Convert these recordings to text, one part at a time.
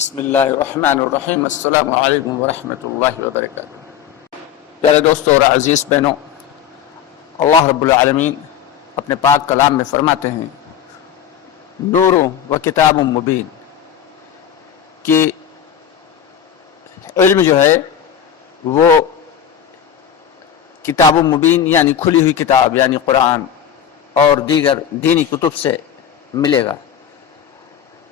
بسم اللہ الرحمن الرحیم۔ السلام علیکم ورحمۃ اللہ وبرکاتہ۔ پیارے دوستوں اور عزیز بہنوں، اللہ رب العالمین اپنے پاک کلام میں فرماتے ہیں نور و کتاب مبین، کہ علم جو ہے وہ کتاب مبین یعنی کھلی ہوئی کتاب یعنی قرآن اور دیگر دینی کتب سے ملے گا۔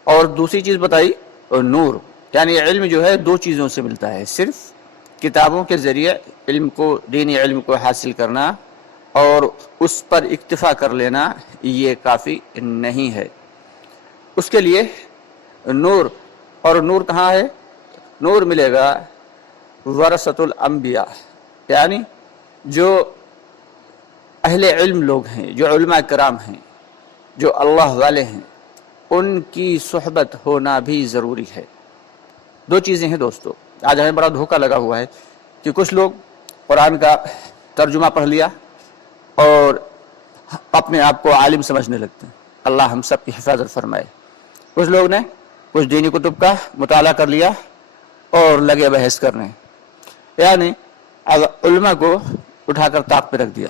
اور دوسری چیز بتائی نور، یعنی علم جو ہے دو چیزوں سے ملتا ہے، صرف کتابوں کے ذریعے علم کو، دینی علم کو حاصل کرنا اور اس پر اکتفا کر لینا یہ کافی نہیں ہے، اس کے لیے نور۔ اور نور کہاں ہے؟ نور ملے گا ورثۃ الانبیاء، یعنی جو اہل علم لوگ ہیں، جو علماء کرام ہیں، جو اللہ والے ہیں، ان کی صحبت ہونا بھی ضروری ہے۔ دو چیزیں ہیں دوستو، آج ہمیں بڑا دھوکہ لگا ہوا ہے کہ کچھ لوگ قرآن کا ترجمہ پڑھ لیا اور اپنے آپ کو عالم سمجھنے لگتے ہیں، اللہ ہم سب کی حفاظت فرمائے۔ کچھ لوگ نے کچھ دینی کتب کا مطالعہ کر لیا اور لگے بحث کرنے، یعنی علماء کو اٹھا کر طاق پہ رکھ دیا۔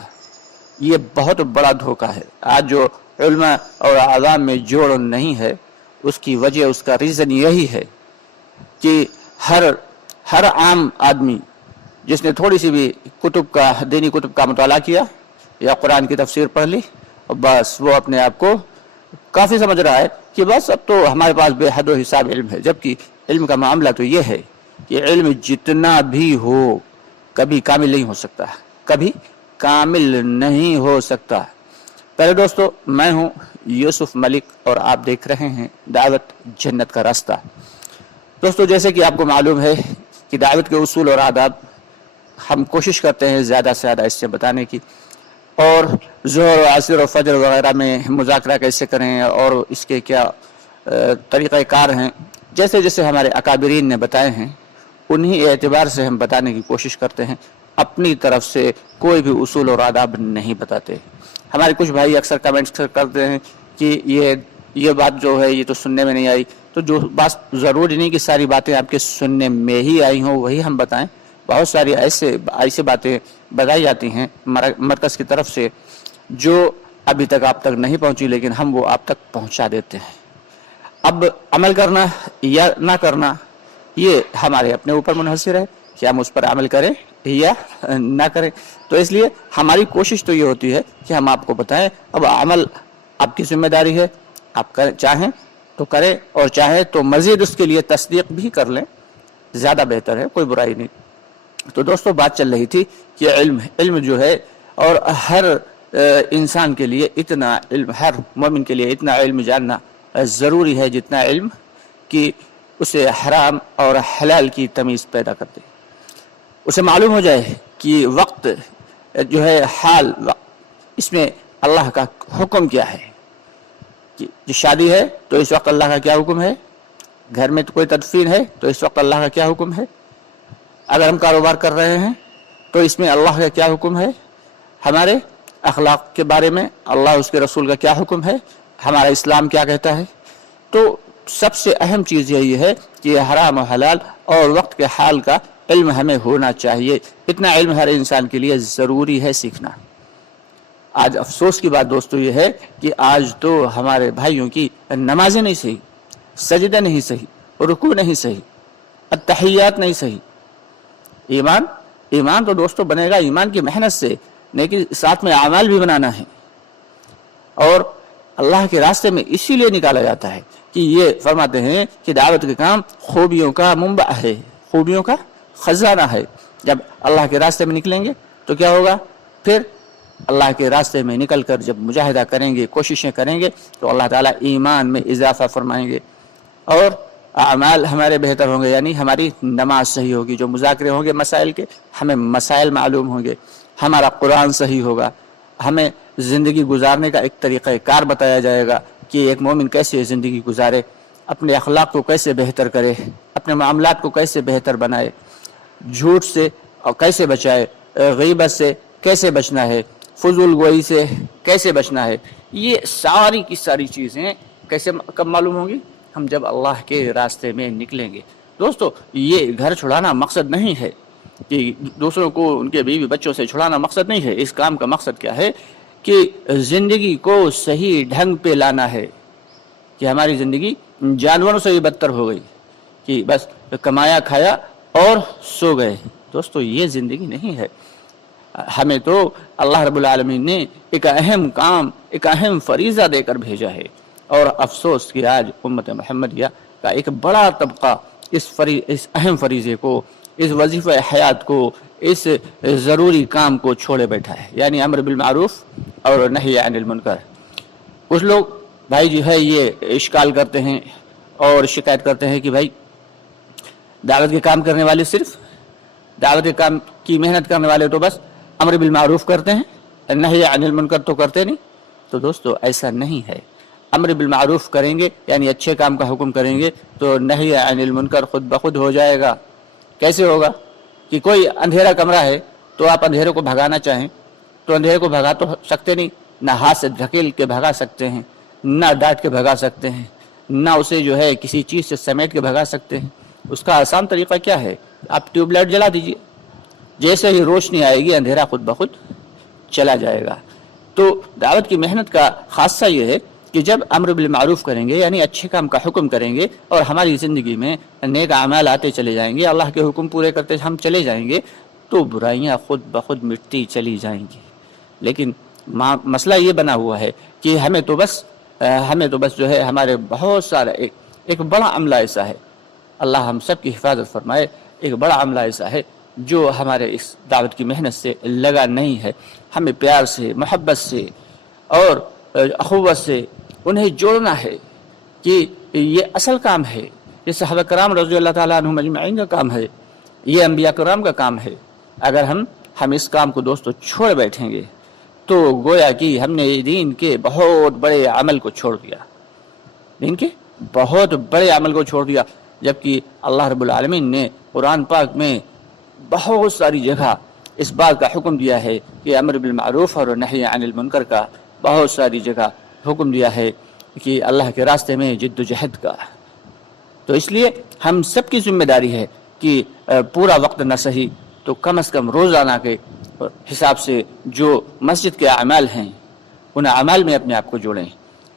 یہ بہت بڑا دھوکہ ہے۔ آج جو علماء اور عوام میں جوڑ نہیں ہے، اس کی وجہ، اس کا ریزن یہی ہے کہ ہر عام آدمی جس نے تھوڑی سی بھی کتب کا، دینی کتب کا مطالعہ کیا یا قرآن کی تفسیر پڑھ لی، بس وہ اپنے آپ کو کافی سمجھ رہا ہے کہ بس اب تو ہمارے پاس بے حد و حساب علم ہے، جبکہ علم کا معاملہ تو یہ ہے کہ علم جتنا بھی ہو کبھی کامل نہیں ہو سکتا، کبھی کامل نہیں ہو سکتا۔ پہلے دوستو، میں ہوں یوسف ملک اور آپ دیکھ رہے ہیں دعوت جنت کا راستہ۔ دوستو، جیسے کہ آپ کو معلوم ہے کہ دعوت کے اصول اور آداب ہم کوشش کرتے ہیں زیادہ سے زیادہ اس سے بتانے کی، اور ظہر و عصر و فجر وغیرہ میں مذاکرہ کیسے کریں اور اس کے کیا طریقہ کار ہیں، جیسے جیسے ہمارے اکابرین نے بتائے ہیں انہی اعتبار سے ہم بتانے کی کوشش کرتے ہیں، اپنی طرف سے کوئی بھی اصول اور آداب نہیں بتاتے۔ ہمارے کچھ بھائی اکثر کمنٹس کرتے ہیں کہ یہ بات جو ہے یہ تو سننے میں نہیں آئی، تو جو بات ضروری نہیں کہ ساری باتیں آپ کے سننے میں ہی آئی ہوں وہی ہم بتائیں۔ بہت ساری ایسے باتیں بتائی جاتی ہیں مرکز کی طرف سے جو ابھی تک آپ تک نہیں پہنچی، لیکن ہم وہ آپ تک پہنچا دیتے ہیں۔ اب عمل کرنا یا نہ کرنا یہ ہمارے اپنے اوپر منحصر ہے کہ ہم اس پر عمل کریں یا نہ کریں، تو اس لیے ہماری کوشش تو یہ ہوتی ہے کہ ہم آپ کو بتائیں۔ اب عمل آپ کی ذمہ داری ہے، آپ چاہیں تو کریں اور چاہیں تو مزید اس کے لیے تصدیق بھی کر لیں، زیادہ بہتر ہے، کوئی برائی نہیں۔ تو دوستو، بات چل رہی تھی کہ علم جو ہے، اور ہر انسان کے لیے اتنا علم، ہر مومن کے لیے اتنا علم جاننا ضروری ہے جتنا علم کہ اسے حرام اور حلال کی تمیز پیدا کر دے، اسے معلوم ہو جائے کہ وقت جو ہے، حال وقت، اس میں اللہ کا حکم کیا ہے۔ کہ شادی ہے تو اس وقت اللہ کا کیا حکم ہے، گھر میں کوئی تدفین ہے تو اس وقت اللہ کا کیا حکم ہے، اگر ہم کاروبار کر رہے ہیں تو اس میں اللہ کا کیا حکم ہے، ہمارے اخلاق کے بارے میں اللہ اس کے رسول کا کیا حکم ہے، ہمارا اسلام کیا کہتا ہے۔ تو سب سے اہم چیز یہی ہے کہ حرام و حلال اور وقت کے حال کا علم ہمیں ہونا چاہیے۔ اتنا علم ہر انسان کے لیے ضروری ہے سیکھنا۔ آج افسوس کی بات دوستو یہ ہے کہ آج تو ہمارے بھائیوں کی نمازیں نہیں صحیح، سجدہ نہیں صحیح، رکوع نہیں صحیح، التحیات نہیں صحیح۔ ایمان تو دوستو بنے گا ایمان کی محنت سے، لیکن ساتھ میں اعمال بھی بنانا ہے، اور اللہ کے راستے میں اسی لیے نکالا جاتا ہے کہ یہ فرماتے ہیں کہ دعوت کے کام خوبیوں کا منبع ہے، خوبیوں کا خزانہ ہے۔ جب اللہ کے راستے میں نکلیں گے تو کیا ہوگا؟ پھر اللہ کے راستے میں نکل کر جب مجاہدہ کریں گے، کوششیں کریں گے، تو اللہ تعالیٰ ایمان میں اضافہ فرمائیں گے اور اعمال ہمارے بہتر ہوں گے، یعنی ہماری نماز صحیح ہوگی، جو مذاکرے ہوں گے مسائل کے، ہمیں مسائل معلوم ہوں گے، ہمارا قرآن صحیح ہوگا، ہمیں زندگی گزارنے کا ایک طریقہ کار بتایا جائے گا کہ ایک مومن کیسے زندگی گزارے، اپنے اخلاق کو کیسے بہتر کرے، اپنے معاملات کو کیسے بہتر بنائے، جھوٹ سے کیسے بچائے، غیبت سے کیسے بچنا ہے، فضول گوئی سے کیسے بچنا ہے۔ یہ ساری کی ساری چیزیں کیسے کب معلوم ہوں گی؟ ہم جب اللہ کے راستے میں نکلیں گے۔ دوستو یہ گھر چھڑانا مقصد نہیں ہے کہ دوسروں کو ان کے بیوی بچوں سے چھڑانا مقصد نہیں ہے۔ اس کام کا مقصد کیا ہے کہ زندگی کو صحیح ڈھنگ پہ لانا ہے، کہ ہماری زندگی جانوروں سے بھی بدتر ہو گئی کہ بس کمایا کھایا اور سو گئے۔ دوستو یہ زندگی نہیں ہے۔ ہمیں تو اللہ رب العالمین نے ایک اہم کام، ایک اہم فریضہ دے کر بھیجا ہے، اور افسوس کہ آج امت محمدیہ کا ایک بڑا طبقہ اس اہم فریضے کو، اس وظیفہ حیات کو، اس ضروری کام کو چھوڑے بیٹھا ہے، یعنی امر بالمعروف اور نہی عن المنکر۔ کچھ لوگ بھائی جو ہے یہ اشکال کرتے ہیں اور شکایت کرتے ہیں کہ بھائی دعوت کے کام کرنے والے صرف دعوت کے کام کی محنت کرنے والے تو بس امر بالمعروف کرتے ہیں، نہی عن المنکر تو کرتے نہیں۔ تو دوستو ایسا نہیں ہے۔ امر بالمعروف کریں گے یعنی اچھے کام کا حکم کریں گے تو نہی عن المنکر خود بخود ہو جائے گا۔ کیسے ہوگا؟ کہ کوئی اندھیرا کمرہ ہے تو آپ اندھیرے کو بھگانا چاہیں تو اندھیرے کو بھگا تو سکتے نہیں، نہ ہاتھ سے دھکیل کے بھگا سکتے ہیں، نہ ڈانٹ کے بھگا سکتے ہیں، نہ اسے جو ہے کسی چیز سے سمیٹ کے بھگا سکتے ہیں۔ اس کا آسان طریقہ کیا ہے؟ آپ ٹیوب لائٹ جلا دیجئے، جیسے ہی روشنی آئے گی اندھیرا خود بخود چلا جائے گا۔ تو دعوت کی محنت کا خاصہ یہ ہے کہ جب امر بالمعروف کریں گے یعنی اچھے کام کا حکم کریں گے اور ہماری زندگی میں نیک اعمال آتے چلے جائیں گے، اللہ کے حکم پورے کرتے ہم چلے جائیں گے، تو برائیاں خود بخود مٹتی چلی جائیں گی۔ لیکن مسئلہ یہ بنا ہوا ہے کہ ہمیں تو بس جو ہے ہمارے بہت سارا ایک بڑا عملہ ایسا ہے، اللہ ہم سب کی حفاظت فرمائے، ایک بڑا عملہ ایسا ہے جو ہمارے اس دعوت کی محنت سے لگا نہیں ہے۔ ہمیں پیار سے، محبت سے اور اخوت سے انہیں جوڑنا ہے کہ یہ اصل کام ہے، یہ صحابہ کرام رضی اللہ تعالیٰ عنہم اجمعین کا کام ہے، یہ انبیاء کرام کا کام ہے۔ اگر ہم اس کام کو دوستو چھوڑ بیٹھیں گے تو گویا کہ ہم نے دین کے بہت بڑے عمل کو چھوڑ دیا، دین کے بہت بڑے عمل کو چھوڑ دیا، جبکہ اللہ رب العالمین نے قرآن پاک میں بہت ساری جگہ اس بات کا حکم دیا ہے کہ امر بالمعروف اور نہی عن المنکر کا بہت ساری جگہ حکم دیا ہے کہ اللہ کے راستے میں جد و جہد کا۔ تو اس لیے ہم سب کی ذمہ داری ہے کہ پورا وقت نہ صحیح تو کم از کم روزانہ کے حساب سے جو مسجد کے اعمال ہیں ان اعمال میں اپنے آپ کو جوڑیں،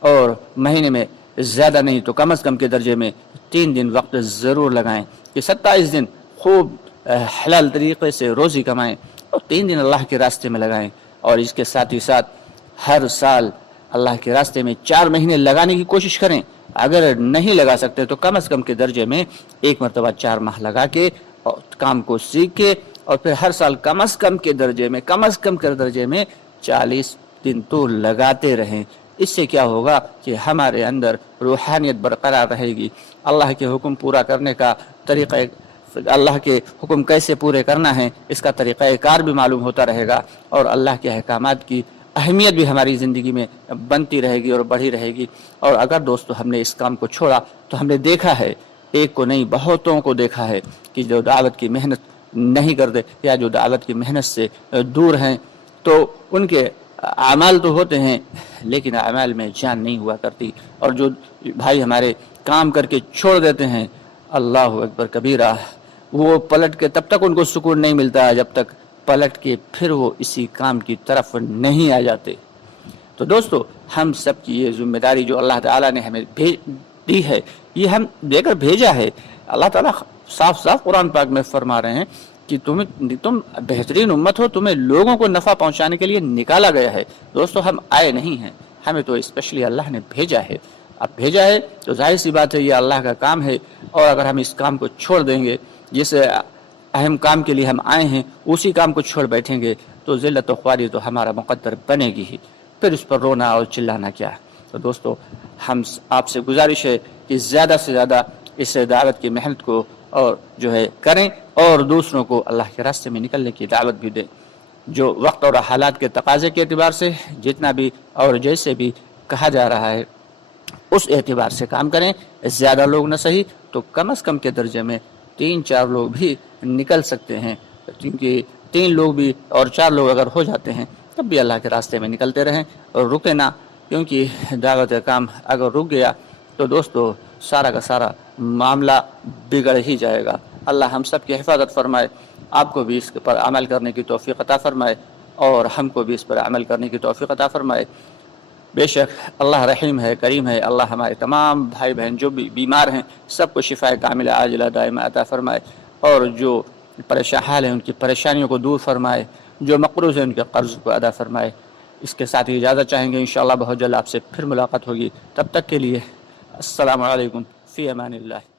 اور مہینے میں زیادہ نہیں تو کم از کم کے درجے میں 3 دن وقت ضرور لگائیں کہ 27 دن خوب حلال طریقے سے روزی کمائیں اور 3 دن اللہ کے راستے میں لگائیں، اور اس کے ساتھ ہی ساتھ ہر سال اللہ کے راستے میں 4 مہینے لگانے کی کوشش کریں۔ اگر نہیں لگا سکتے تو کم از کم کے درجے میں 1 مرتبہ 4 ماہ لگا کے اور کام کو سیکھ کے، اور پھر ہر سال کم از کم کے درجے میں 40 دن تو لگاتے رہیں۔ اس سے کیا ہوگا کہ ہمارے اندر روحانیت برقرار رہے گی، اللہ کے حکم پورا کرنے کا طریقہ، اللہ کے حکم کیسے پورے کرنا ہے اس کا طریقہ کار بھی معلوم ہوتا رہے گا، اور اللہ کے احکامات کی اہمیت بھی ہماری زندگی میں بنتی رہے گی اور بڑھی رہے گی۔ اور اگر دوستو ہم نے اس کام کو چھوڑا تو ہم نے دیکھا ہے، ایک کو نہیں بہتوں کو دیکھا ہے کہ جو دعوت کی محنت نہیں کرتے یا جو دعوت کی محنت سے دور ہیں تو ان کے اعمال تو ہوتے ہیں لیکن اعمال میں جان نہیں ہوا کرتی، اور جو بھائی ہمارے کام کر کے چھوڑ دیتے ہیں، اللہ اکبر کبیرہ، وہ پلٹ کے تب تک ان کو سکون نہیں ملتا جب تک پلٹ کے پھر وہ اسی کام کی طرف نہیں آ جاتے۔ تو دوستو ہم سب کی یہ ذمہ داری جو اللہ تعالیٰ نے ہمیں دی ہے، یہ ہم دے کر بھیجا ہے۔ اللہ تعالیٰ صاف صاف قرآن پاک میں فرما رہے ہیں کہ تم بہترین امت ہو، تمہیں لوگوں کو نفع پہنچانے کے لیے نکالا گیا ہے۔ دوستو ہم آئے نہیں ہیں، ہمیں تو اسپیشلی اللہ نے بھیجا ہے۔ اب بھیجا ہے تو ظاہر سی بات ہے یہ اللہ کا کام ہے، اور اگر ہم اس کام کو چھوڑ دیں گے، جس اہم کام کے لیے ہم آئے ہیں اسی کام کو چھوڑ بیٹھیں گے تو ذلت و خواری تو ہمارا مقدر بنے گی ہی، پھر اس پر رونا اور چلانا کیا ہے۔ تو دوستو ہم آپ سے گزارش ہے کہ زیادہ سے زیادہ اس دعوت کی محنت کو اور جو ہے کریں، اور دوسروں کو اللہ کے راستے میں نکلنے کی دعوت بھی دیں۔ جو وقت اور حالات کے تقاضے کے اعتبار سے جتنا بھی اور جیسے بھی کہا جا رہا ہے اس اعتبار سے کام کریں، زیادہ لوگ نہ صحیح تو کم از کم کے درجے میں 3-4 لوگ بھی نکل سکتے ہیں، کیونکہ 3 لوگ بھی اور 4 لوگ اگر ہو جاتے ہیں تب بھی اللہ کے راستے میں نکلتے رہیں اور رکے نہ، کیونکہ دعوت کام اگر رک گیا تو دوستو سارا کا سارا معاملہ بگڑ ہی جائے گا۔ اللہ ہم سب کی حفاظت فرمائے، آپ کو بھی اس پر عمل کرنے کی توفیق عطا فرمائے اور ہم کو بھی اس پر عمل کرنے کی توفیق عطا فرمائے۔ بے شک اللہ رحیم ہے، کریم ہے۔ اللہ ہمارے تمام بھائی بہن جو بھی بیمار ہیں سب کو شفاء کاملہ عاجلہ دائمہ عطا فرمائے، اور جو پریشان حال ہیں ان کی پریشانیوں کو دور فرمائے، جو مقروض ہیں ان کے قرض کو ادا فرمائے۔ اس کے ساتھ ہی اجازت چاہیں گے، انشاءاللہ بہت جلد آپ سے پھر ملاقات ہوگی، تب تک کے لیے السلام علیکم، فی امان اللہ۔